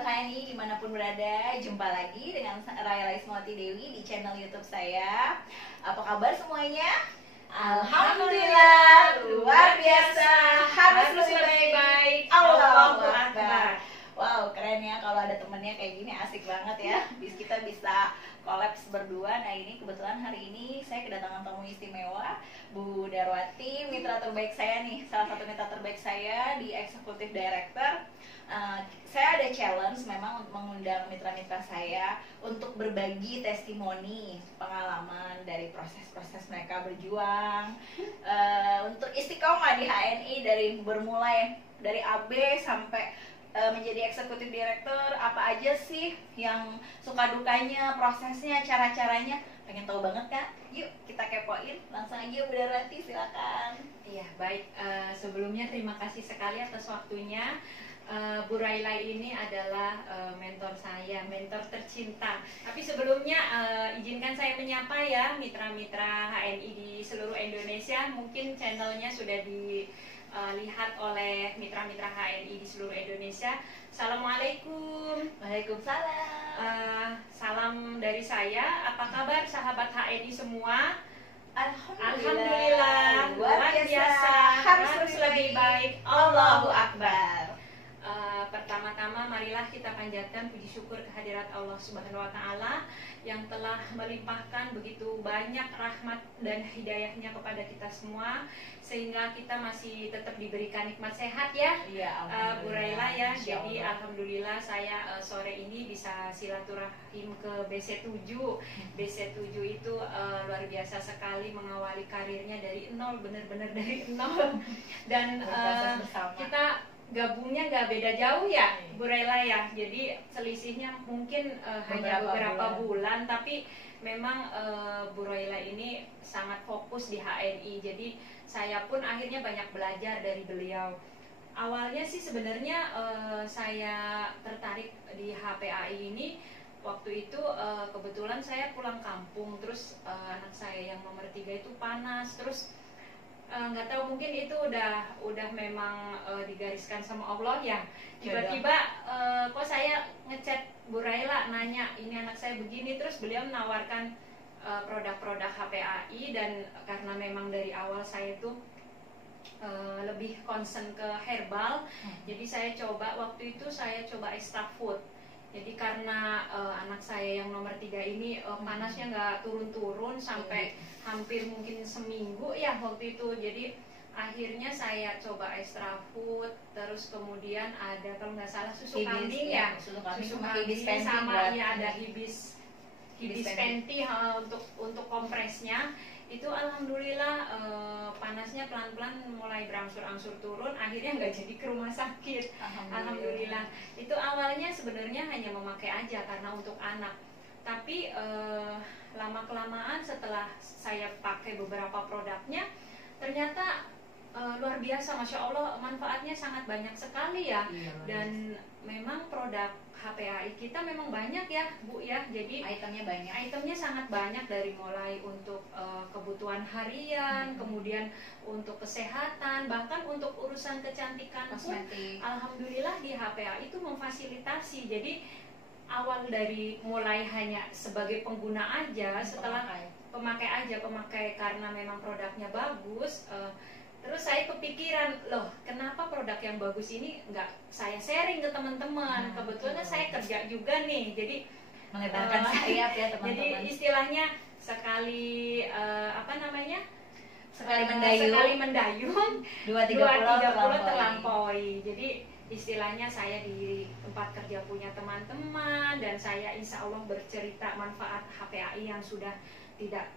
Sahabat HNI dimanapun berada, jumpa lagi dengan Raya Laismawati Dewi di channel YouTube saya. Apa kabar semuanya? Alhamdulillah, luar biasa, harus lebih baik. Allahu Akbar. Wow, keren ya kalau ada temennya kayak gini, asik banget ya. Kita bisa kolaps berdua. Nah ini kebetulan hari ini saya kedatangan tamu istimewa, Bu Darwati, mitra terbaik saya nih, salah satu mitra terbaik saya di Executive Director. Saya ada challenge memang mengundang mitra-mitra saya untuk berbagi testimoni pengalaman dari proses-proses mereka berjuang untuk istiqomah di HNI, dari bermulai dari AB sampai menjadi eksekutif direktur. Apa aja sih yang suka dukanya, prosesnya, cara-caranya, pengen tahu banget Kak? Yuk kita kepoin, langsung aja Bu Darwati, silakan. Iya baik, sebelumnya terima kasih sekali atas waktunya. Bu Raila ini adalah mentor saya, mentor tercinta. Tapi sebelumnya izinkan saya menyapa ya mitra-mitra HNI di seluruh Indonesia. Mungkin channelnya sudah dilihat oleh mitra-mitra HNI di seluruh Indonesia. Assalamualaikum. Waalaikumsalam. Salam dari saya. Apa kabar sahabat HNI semua? Alhamdulillah, luar biasa, harus lebih baik. Allahu Akbar. Pertama-tama marilah kita panjatkan puji syukur kehadirat Allah Subhanahu wa Ta'ala yang telah melimpahkan begitu banyak rahmat dan hidayahnya kepada kita semua, sehingga kita masih tetap diberikan nikmat sehat ya, Bu Raila ya. Jadi alhamdulillah saya sore ini bisa silaturahim ke BC7. BC7 itu luar biasa sekali mengawali karirnya dari nol, benar-benar dari nol. Dan kita gabungnya nggak beda jauh ya Bu Raila ya, jadi selisihnya mungkin hanya beberapa bulan, tapi memang Bu Raila ini sangat fokus di HNI, jadi saya pun akhirnya banyak belajar dari beliau. Awalnya sih sebenarnya saya tertarik di HPAI ini waktu itu kebetulan saya pulang kampung, terus anak saya yang nomor 3 itu panas, terus nggak tahu mungkin itu udah memang digariskan sama Allah ya. Tiba-tiba kok saya ngechat Bu Raila nanya ini anak saya begini, terus beliau menawarkan produk-produk HPAI, dan karena memang dari awal saya tuh lebih concern ke herbal, jadi saya coba waktu itu saya coba extra food. Jadi karena anak saya yang nomor 3 ini panasnya nggak turun-turun sampai hampir mungkin seminggu ya waktu itu. Jadi akhirnya saya coba extra food, terus kemudian ada kalau nggak salah susu kambing ya, susu kambing sama ya ada hibis penti untuk kompresnya. Itu alhamdulillah panasnya pelan-pelan mulai berangsur-angsur turun, akhirnya nggak jadi ke rumah sakit. Alhamdulillah. Itu awalnya sebenarnya hanya memakai aja karena untuk anak, tapi lama-kelamaan setelah saya pakai beberapa produknya, ternyata luar biasa, Masya Allah, manfaatnya sangat banyak sekali ya. Dan memang produk HPAI kita memang banyak ya Bu ya, jadi itemnya sangat banyak, dari mulai untuk kebutuhan harian, kemudian untuk kesehatan, bahkan untuk urusan kecantikan pun alhamdulillah di HPAI itu memfasilitasi. Jadi awal dari mulai hanya sebagai pengguna aja, setelah pemakai karena memang produknya bagus, terus saya kepikiran, loh kenapa produk yang bagus ini nggak saya sharing ke teman-teman. Kebetulan saya kerja juga nih, jadi melebarkan sayap ya teman-teman. Jadi istilahnya sekali sekali mendayung 2-3 pulau terlampaui. Jadi istilahnya saya di tempat kerja punya teman-teman, dan saya insya Allah bercerita manfaat HPAI yang sudah tidak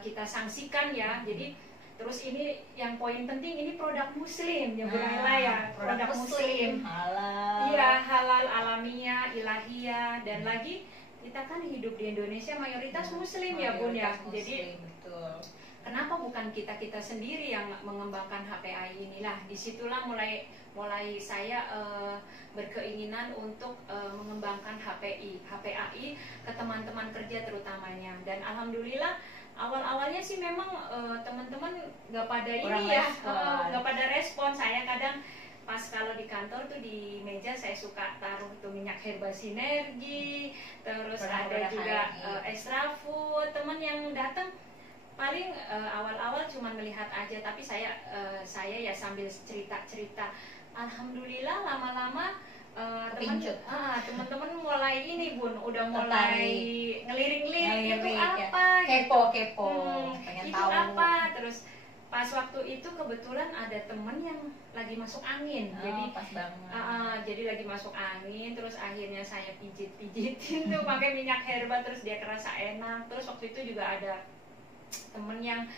kita sanksikan ya. Jadi terus ini yang poin penting, ini produk muslim ya Bu Raila ya, produk muslim halal. Iya, halal, alamiah, ilahiyah, dan lagi kita kan hidup di Indonesia mayoritas muslim ya Bun ya. Jadi betul. Kenapa bukan kita sendiri yang mengembangkan HPAI inilah. Disitulah mulai saya berkeinginan untuk mengembangkan HPAI ke teman-teman kerja terutamanya. Dan alhamdulillah awal-awalnya sih memang teman-teman nggak pada nggak pada respon. Saya kadang pas kalau di kantor tuh di meja saya suka taruh tuh minyak herba sinergi, terus ada juga extra food. Temen yang datang paling awal-awal cuma melihat aja, tapi saya ya sambil cerita-cerita. Alhamdulillah lama-lama teman-teman mulai ini Bun, udah mulai ngeliring-liring itu apa, kepo pengen itu tahu apa. Terus pas waktu itu kebetulan ada temen yang lagi masuk angin, jadi pas banget. Jadi lagi masuk angin, terus akhirnya saya pijitin tuh pakai minyak herba, terus dia kerasa enak. Terus waktu itu juga ada temen yang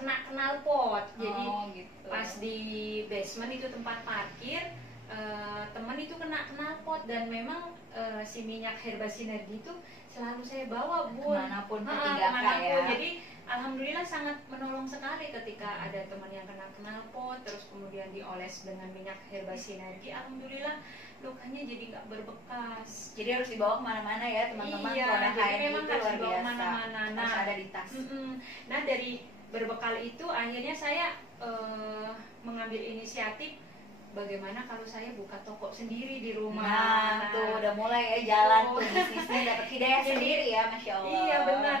kena knalpot, jadi gitu. pas di basement itu tempat parkir, teman itu kena knalpot, dan memang si minyak herba sinergi itu selalu saya bawa Bun kemanapun ya. Jadi alhamdulillah sangat menolong sekali ketika ada teman yang kena knalpot, terus kemudian dioles dengan minyak herba sinergi. Alhamdulillah lukanya jadi nggak berbekas. Jadi harus dibawa kemana-mana ya teman-teman. Iya, produk jadi HNI memang itu harus luar dibawa biasa. kemana-mana. Harus ada di tas. Nah dari berbekal itu akhirnya saya mengambil inisiatif, bagaimana kalau saya buka toko sendiri di rumah. Nah, tuh udah mulai ya jalan tuh bisnisnya, dapat hidayah sendiri ya, Masya Allah. Iya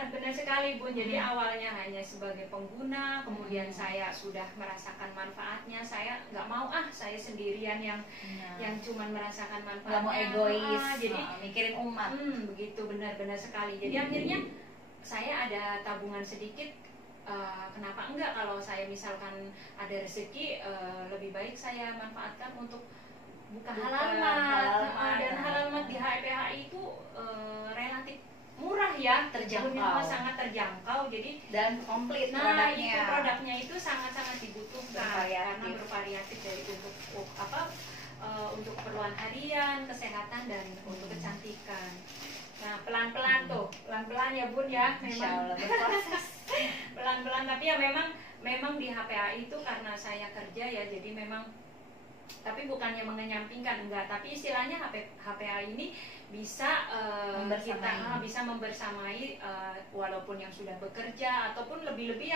benar sekali Bun. Jadi awalnya hanya sebagai pengguna, kemudian saya sudah merasakan manfaatnya. Saya nggak mau saya sendirian yang cuman merasakan manfaatnya. Nggak mau egois, jadi mikirin umat. Begitu, benar sekali. Jadi akhirnya saya ada tabungan sedikit. Kenapa enggak kalau saya misalkan ada rezeki, lebih baik saya manfaatkan untuk buka halaman. Dan halaman di HPHI itu relatif murah ya, terjangkau, sangat terjangkau, jadi dan komplit produknya itu sangat dibutuhkan karena bervariatif, dari untuk keperluan harian, kesehatan, dan untuk kecantikan. Nah pelan-pelan ya Bun ya, memang berproses pelan-pelan, tapi ya memang di HPHI itu karena saya kerja ya, jadi memang, tapi bukannya mengenyampingkan, enggak, tapi istilahnya HPHI ini bisa bisa membersamai walaupun yang sudah bekerja ataupun lebih-lebih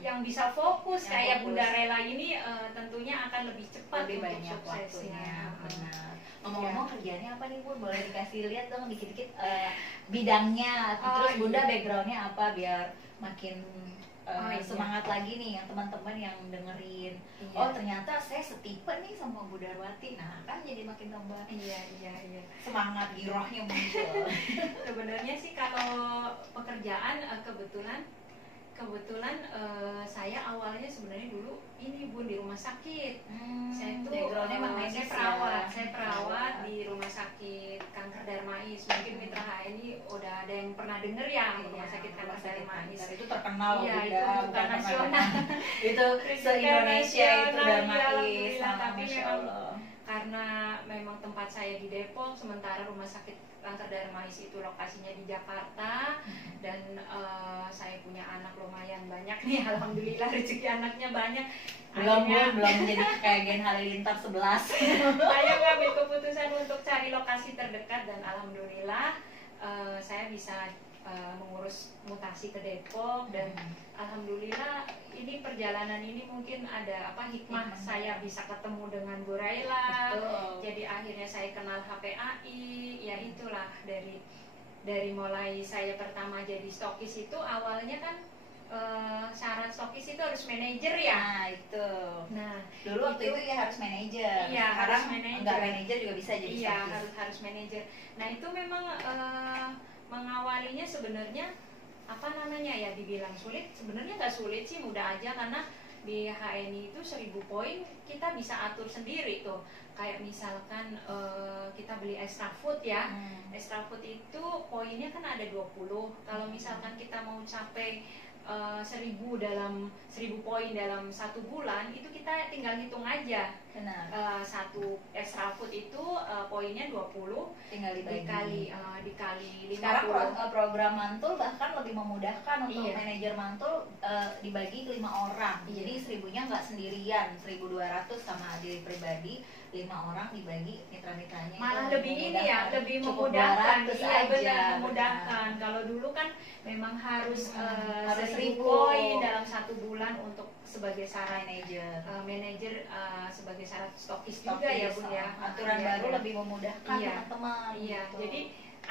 yang bisa fokus kayak Bunda Rela ini, tentunya akan lebih cepat lebih untuk banyak suksesnya. Benar. Ngomong-ngomong kerjanya apa nih Bun? Boleh dikasih lihat dong dikit-dikit bidangnya, terus Bunda backgroundnya apa biar makin semangat lagi nih yang teman-teman yang dengerin. Oh ternyata saya setipe nih sama Bu Darwati. Nah kan jadi makin tambah semangat, girohnya muncul. Sebenarnya sih kalau pekerjaan kebetulan saya awalnya sebenarnya dulu ini Bun di rumah sakit. Saya tuh saya perawat di rumah sakit Kanker Darmais. Mungkin Mitra HNI udah ada yang pernah denger ya, rumah sakit Kanker Darmais. Itu terkenal ya, itu bukan nasional. Itu se-Indonesia itu Darmais. Tapi memang karena memang tempat saya di Depok, sementara rumah sakit Kanker Darmais itu lokasinya di Jakarta, dan saya punya anak lumayan banyak nih, alhamdulillah rezeki anaknya banyak. Belum jadi kayak Gen Halilintar 11. Saya ngambil keputusan untuk cari lokasi terdekat, dan alhamdulillah saya bisa mengurus mutasi ke Depok, dan alhamdulillah ini perjalanan ini mungkin ada hikmah saya bisa ketemu dengan Bu Raila. Jadi akhirnya saya kenal HPHI, ya itulah dari mulai saya pertama jadi stokis itu awalnya kan syarat stokis itu harus manajer ya. Nah itu. Nah dulu waktu itu ya harus manajer. Iya, sekarang harus manajer. Enggak manajer juga bisa jadi iya, stokis. harus manajer. Nah itu memang mengawalinya sebenarnya ya dibilang sulit, sebenarnya nggak sulit sih, mudah aja, karena di HNI itu 1000 poin kita bisa atur sendiri tuh. Kayak misalkan kita beli extra food ya, extra food itu poinnya kan ada 20. Kalau misalkan kita mau capai 1000 poin dalam 1 bulan, itu kita tinggal hitung aja. Benar. Satu extra food itu poinnya 20, tinggal dikali 50. Sekarang program mantul bahkan lebih memudahkan untuk manajer mantul, dibagi 5 orang. Jadi 1000-nya nggak sendirian, 1200 sama diri pribadi, 5 orang dibagi mitra-mitranya. Malah lebih ini ya, lebih memudahkan. Iya benar, memudahkan. Kalau dulu kan memang harus 1.000 poin dalam 1 bulan untuk sebagai syarat manajer. Manajer, sebagai syarat stokis juga ya Bun ya. Aturan Iya, baru iya. lebih memudahkan Iya. teman-teman. Iya, gitu. jadi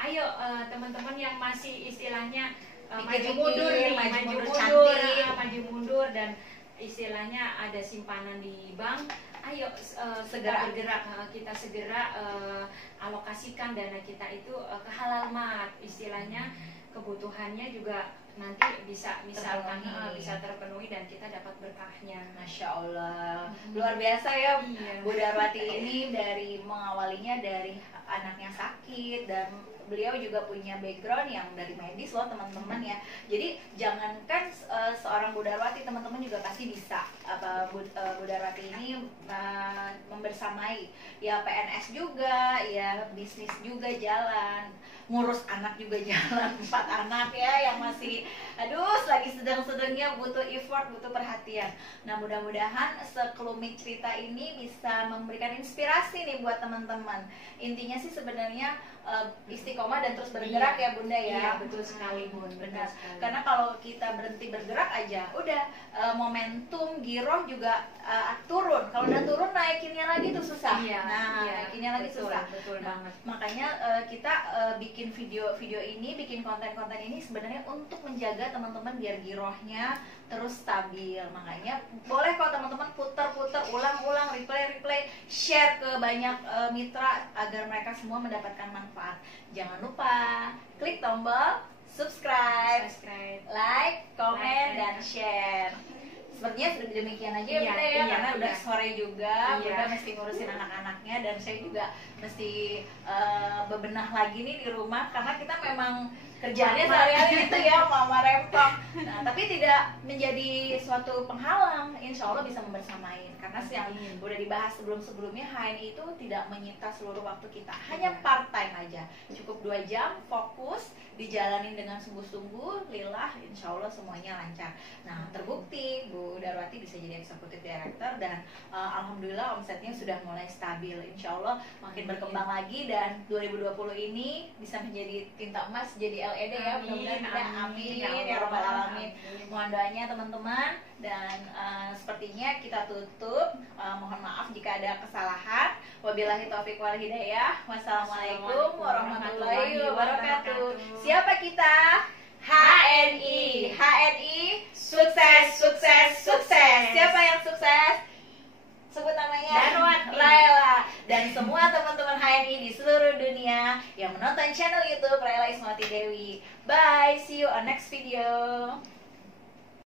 ayo teman-teman yang masih istilahnya maju Pikir-pikir, mundur nih, maju maju mundur mundur, cantik. maju mundur dan istilahnya ada simpanan di bank, ayo Segera. segera bergerak, kita segera alokasikan dana kita itu ke halal mat, istilahnya kebutuhannya juga nanti bisa misalkan Terpenuhi. bisa terpenuhi dan kita dapat berkahnya. Masya Allah, luar biasa ya Iya. Bu Darwati ini, dari mengawalinya dari anaknya sakit, dan beliau juga punya background yang dari medis loh teman-teman ya. Jadi jangankan seorang Bu Darwati, teman-teman juga pasti bisa. Bu Darwati ini membersamai ya PNS juga, ya bisnis juga jalan, ngurus anak juga jalan, 4 anak ya yang masih aduh lagi sedang-sedangnya, butuh effort, butuh perhatian. Nah mudah-mudahan sekelumit cerita ini bisa memberikan inspirasi nih buat teman-teman. Intinya sih sebenarnya istiqomah dan terus bergerak ya Bunda ya. Iya, betul sekali Bun, Benar. benar sekali. Karena kalau kita berhenti bergerak aja, udah momentum giroh juga turun. Kalau udah turun, naikinnya lagi tuh susah. Iya, Nah, iya, naikinnya lagi betul, susah. betul Nah, banget. makanya kita bikin video ini, bikin konten-konten ini sebenarnya untuk menjaga teman-teman biar girohnya terus stabil. Makanya boleh kok teman-teman putar-putar, ulang-ulang, replay, share ke banyak mitra agar mereka semua mendapatkan manfaat. Jangan lupa klik tombol subscribe, like, komen, dan share. Sepertinya sudah demikian aja ya Iya, Bunda ya, iya, karena udah iya. sore juga, Iya. Bunda mesti ngurusin anak-anaknya, dan saya juga mesti bebenah lagi nih di rumah, karena kita memang kerjaannya sehari-hari gitu ya, mama rempong. Nah, tapi tidak menjadi suatu penghalang, insya Allah bisa membersamai. Karena yang udah dibahas sebelum-sebelumnya, HNI itu tidak menyita seluruh waktu kita, hanya part time aja, cukup 2 jam, fokus, dijalanin dengan sungguh-sungguh, lillah, insya Allah semuanya lancar. Nah, terbukti Bu Darwati bisa jadi eksekutif director, dan alhamdulillah omsetnya sudah mulai stabil. Insya Allah makin berkembang lagi, dan 2020 ini bisa menjadi tinta emas, jadi LED ya, mudah-mudahan kita amin ya rabbal alamin. Mohon doanya teman-teman, dan sepertinya kita tutup. Mohon maaf jika ada kesalahan. Wabillahi taufiq wal hidayah. Wassalamualaikum warahmatullahi wabarakatuh. Siapa kita? HNI. HNI sukses, sukses, sukses. Siapa yang sukses? Sebut namanya. Darwati. Laila. Dan semua teman-teman HNI di seluruh dunia yang menonton channel YouTube Laila Ismawati Dewi. Bye, see you on next video.